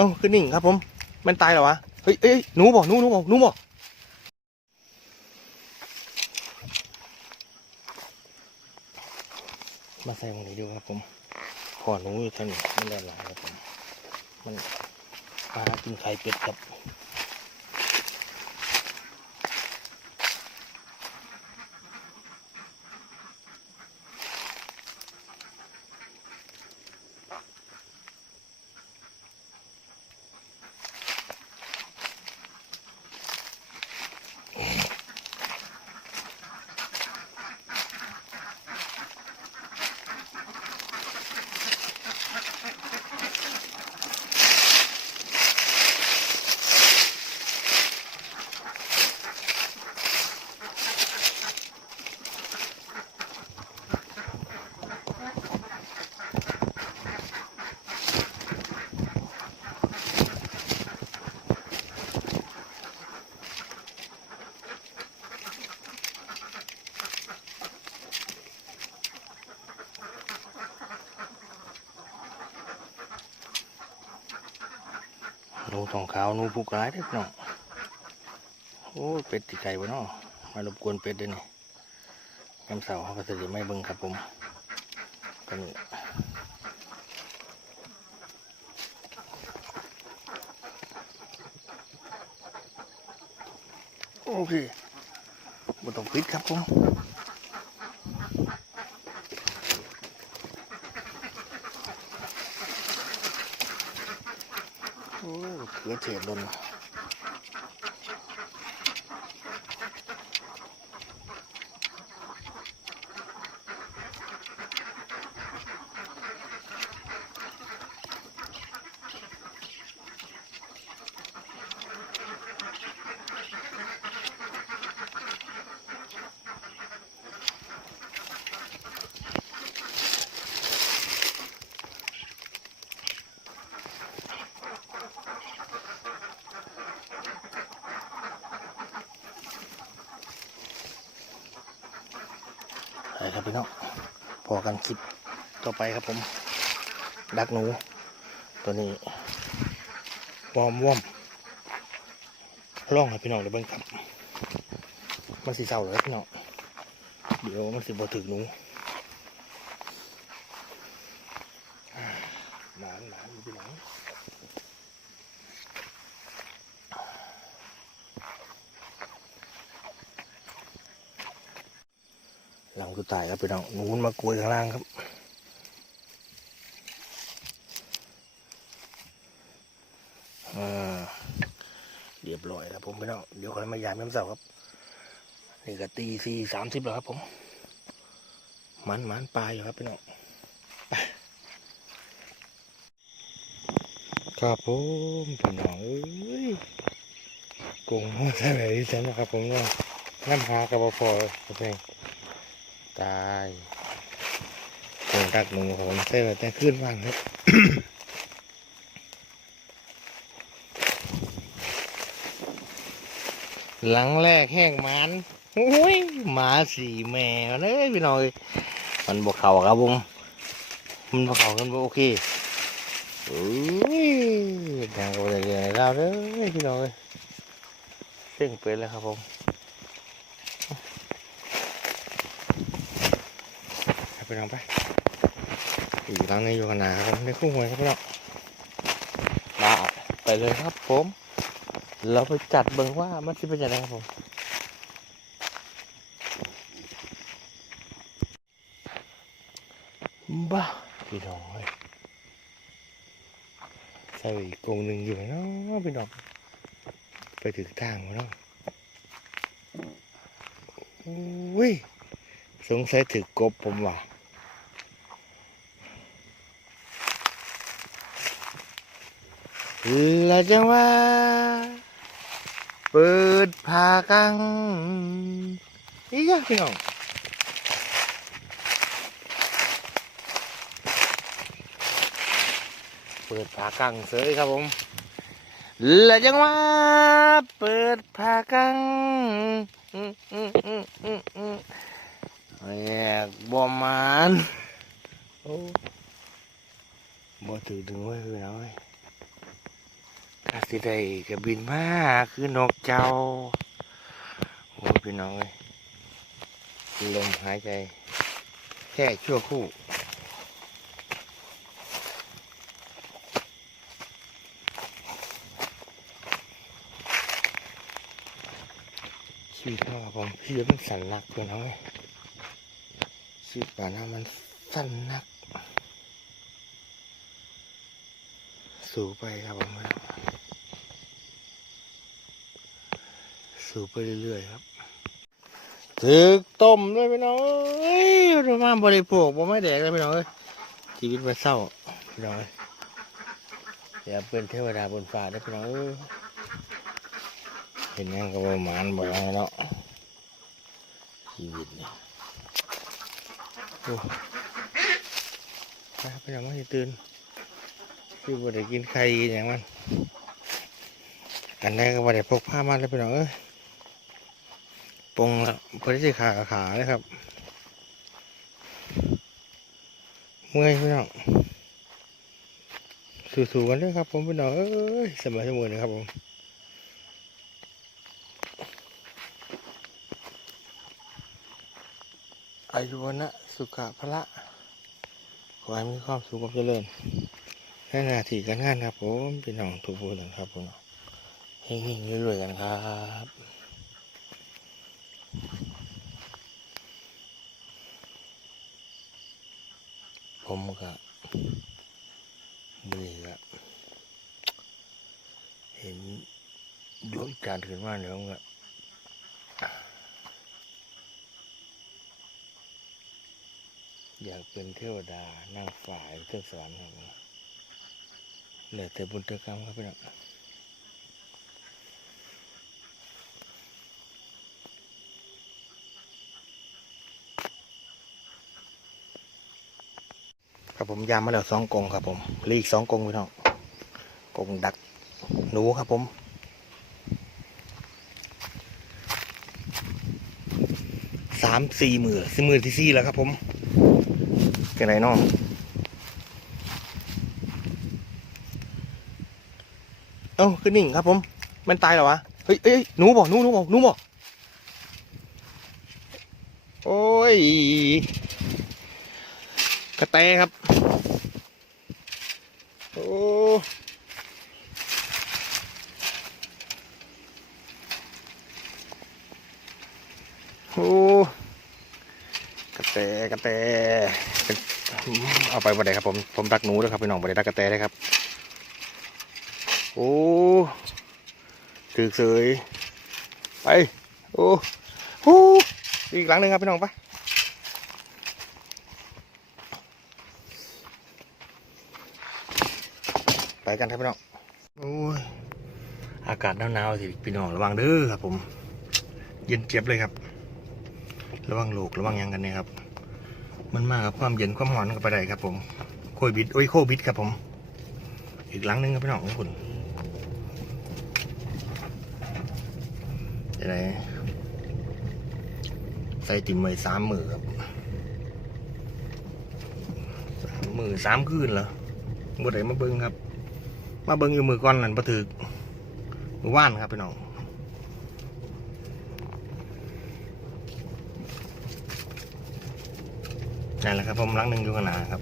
อ้าขึ้นนิ่งครับผมมันตายเหรอวะเฮ้ยเอ้ยหนูบอกหนูหนูบอกหนูบอกมาใส่ตรงนี้ดูครับผมขอหนูอยู่ท่านี้มันแรงหลายครับผมมันปลากินไข่เป็ดครับ นูทองขาวนูผู้ร้ายเด้อพี่น้องโอ้ยเป็ดตีไก่บ่เนาะมารบกวนเป็ดด้วยนี่ยำเสาเขาก็สิไม่เบิ่งครับผมก็นี่โอเคบ่ต้องปิดครับผม เขือเทศลน ไปครับพี่น้องพอกันคลิปต่อไปครับผม ดักหนู ตัวนี้วอมวอมล่องให้พี่น้องเดี๋ยวเบิ้งครับ มันสีเศร้าเลยพี่น้องเดี๋ยวมันสีบ่ถึกหนูอ่าหมานหมานอยู่พี่น้อง หลังสุดท้ายครับพี่น้องนูนมากวยข้างล่างครับเรียบร้อยครับผมพี่น้องเดี๋ยวค่อยมายามน้ำเสาครับนี่ก็ตีสี่สามสิบแล้วครับผมมันมันปลาอยู่ครับพี่น้องครับผมพี่น้องเอ้ยกงมาใช่ไหมที่ฉันนะครับผมว่าน้ำหากระบพอครับเอง ตายโงดักหนูของผมใช่แต่ขึ้นว่างครับหลังแรกแห้งมันโอ้ยหมาสีแมวเลยพี่น้อยมันบวกเข่าครับผมมันบวกเข่ากันบ่โอเคโอ้ยดังก็เลยอย่างไรเล่าเด้อพี่น้อยเส้งเป็นแล้วครับผม ไปลองไปอยู่หลังนี้อยู่ขนาครับผมในคู่หวยครับพี่น้องมาไปเลยครับผม เราไปจัดเบิ่งว่ามันจะเป็นยังไงครับผมบ้าพี่น้องเอ้ยใส่อีกกงหนึ่งอยู่เนาะพี่น้องไปถึงทางแล้วเนาะอุ้ยสงสัยถือกบผมว่ะ là จังว่า เปิดผากังนี่จ้ะพี่น้องเปิดผากังเสยครับผมและจังว่า เปิดผากังแอกบอมานโอ้บ่ถือดึงไว้เลยนะเว้ย ที่ได้ก็บินมาคือนกเจ้าโอ้พี่น้องเอ้ยลมหายใจ แค่ชั่วคู่ชีวิตเราครับผมชีวิตมันสั่นหนักพี่น้องเอ้ยชีวิตป่านเรามันสั่นหนัก สูไปครับผม สู่ไปเรื่อยๆครับถึกต้มด้วยพี่น้องเอ้ยมาบริโภคบ่ไม่แดกเลยพี่น้องเอ้ยชีวิตมันเศร้าพี่น้องอย่าเป็นเทวดาบนฟ้าได้พี่น้องเอ้ยเห็นยังก็บ่หมานบ่ได้เนาะชีวิตเนี่ยโอ้ไปครับพี่น้องมาตื่นคือบ่ได้กินไข่อย่างมันอันแรกก็บ่ได้พกผ้ามาเลยพี่น้องเอ้ย ปงล้วพอได้ขาขาเลยครับ เมื่อยพี่น้องสู้ๆกันเลยครับ ผมพี่น้องเอ้ยสบายสมุนนะครับผมอายุวันะสุขะพละขอให้มีความสุขความเจริญในหน้าที่การงานครับผมพี่น้องทุกผู้นะครับผมเฮงๆรวยๆกันครับ ผมก็นี่ละเห็นดวงจันทร์ขึ้นมาเนี่ยผมก็อยากเป็นเทวดานั่งฝ่ายเทพสวรรค์ครับเลยแต่บุญเตกรรมครับพี่น้อง ผมยามมาแล้วสองกงครับผมรีกสองกงพี่น้องกงดักหนูครับผมสามสี่มือสี่มือที่สี่แล้วครับผมเป็นไรน้องเอ้าคือนิ่งครับผม มันตายเหรอวะเฮ้ยเอ้ยหนูบอกหนูหนูบอกหนูบอกโอ้ยกระแตครับ โอ้โอ้กระแตกระแตเป็นเอาไปบ่ได้ครับผมผมรักหนูด้วยครับพี่น้องบ่ได้รักกระแตเลยครับ โอ้ถือเสยไป โอ้โหอีกหลังหนึ่งครับพี่น้องไป กันครับพี่น้องโอ้ยอากาศหนาวๆสิพี่น้องระวังเด้อครับผม เย็นเจี๊ยบเลยครับ ระวังโลกระวังยังกันเนี่ยครับ มันมากับความเย็นความร้อนกันไปได้ครับ ผมโควิดโอ้ยโควิดครับผม อีกหลังหนึ่งครับพี่น้องของคุณจะไหนใส่ติ่มไว้สามมือครับสามมือสามคืนเหรอบ่ได้มาเบิ้งครับ มาเบิ้งอยู่มือก่อนนั่นประถึกมือว่านครับพี่น้องนั่นแหละครับผมลังหนึ่งอยู่ขนางหน้าครับ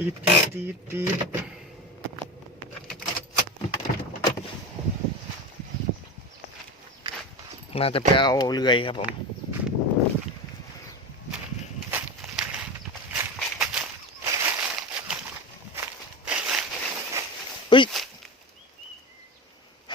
ตีดตีดตีดตีดน่าจะไปเอาเลื่อยครับผมอุ้ย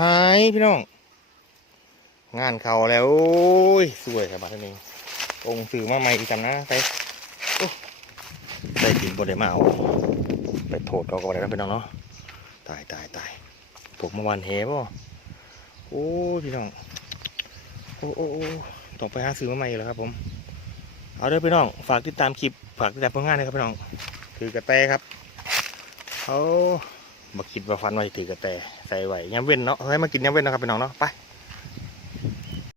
หายพี่น้อง งานเขาแล้วโอ้ยสวยครับบัดนี้องค์สื่อมาใหม่อีกจำนะไป ได้กินบนได้มาเอาไปโทษเขาก็บ่ได้แล้วพี่น้องเนาะตายตายตายผมเมื่อวานเฮบ่โอ้พี่น้องโอ้โอ้ต้องไปหาซื้อมาใหม่แล้วครับ ผม เอาเด้อพี่น้องฝากติดตามคลิปฝากติดตามผลงานด้วยครับพี่น้องคือกระแตครับเขาบัคิดว่าฟันไว้ถือกระแตใส่ไว้ย้ำเว้นเนาะเฮ้มากินย้ำเว้นเนาะครับพี่น้องเนาะไป